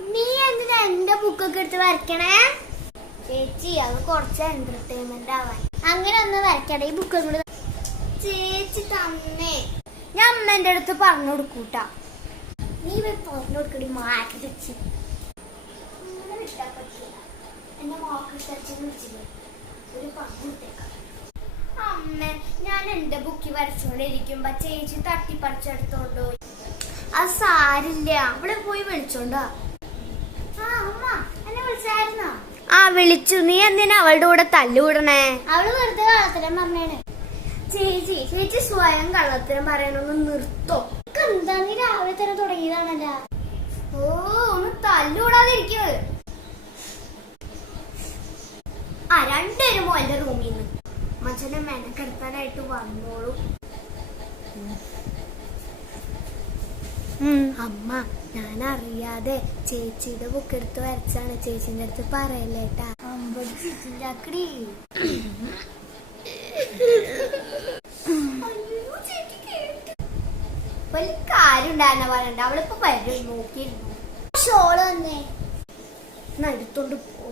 നീ എന്തിനാ എന്റെ ബുക്കൊക്കെ എടുത്ത് വരയ്ക്കണേ? ചേച്ചി അത് കുറച്ച് എന്റർടൈൻമെന്റ് ആവാൻ. അങ്ങനെ ഒന്ന് വരയ്ക്കട. ഈ ബുക്ക് കൂടെ ചേച്ചി തന്നെ ഞാൻ അമ്മേന്റെ അടുത്ത് പറഞ്ഞു കൊടുക്കൂട്ടാ. നീ പറഞ്ഞു കൊടുക്കടി മാറ്റി വെച്ച്. അങ്ങനെ വിട്ടാ പറ്റില്ല. എന്റെ മാർക്ക് ടച്ചിന് വിളിച്ചില്ലേ, ഒരു പറഞ്ഞു വിട്ടേക്കാം. അമ്മ ഞാൻ എന്റെ ബുക്കി വരച്ചോണ്ടിരിക്കുമ്പോ ചേച്ചി തട്ടിപ്പറിച്ചെടുത്തോണ്ട് പോയി. അത് സാരില്ല, അവിടെ പോയി വിളിച്ചോണ്ടാ. അമ്മ എന്നെ വിളിച്ചായിരുന്നോ? ആ വിളിച്ചു. നീ എന്തിനാ അവളുടെ കൂടെ തല്ലുകൂടണേ? അവള് വെറുതെ കള്ളത്തരം പറഞ്ഞേണ്. ചേച്ചി സ്വയം കള്ളത്തരം പറയണൊന്ന് നിർത്തോ. എന്താ നീ രാവിലെ തന്നെ തുടങ്ങിയതാണല്ലോ. ഓ ഒന്ന് തല്ലുകൂടാതിരിക്കോ. രണ്ടുപേരും മോന്റെ റൂമിൽ നിന്ന് മച്ചനെ മെനക്കെടുത്താനായിട്ട് വന്നോളൂ. അമ്മ ഞാൻ അറിയാതെ ചേച്ചിയുടെ ബുക്ക് എടുത്ത് വരച്ചാണ്. ചേച്ചിന്റെ അടുത്ത് പറയല്ലേട്ടാ. 50 ചീറ്റിണ്ടാക്കടി. ഒരു കാര്യം ഉണ്ടായിരുന്ന പറയണ്ട. അവളിപ്പോ വരും നോക്കിയിരുന്നു. ഷോള് തന്നെ എടുത്തോണ്ട് പോ.